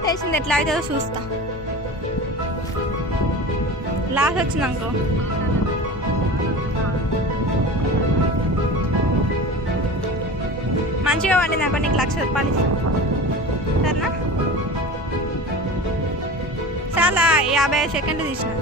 తర్వాత వేసింది ఎట్లా అవుతుందో చూస్తా. లాస్ట్ వచ్చిందనుకో మంచిగా వండింది అనుకో నీకు ₹1,00,000 ఇస్తాను. సరేనా? చాలా 50 సెకండ్లు తీసిన.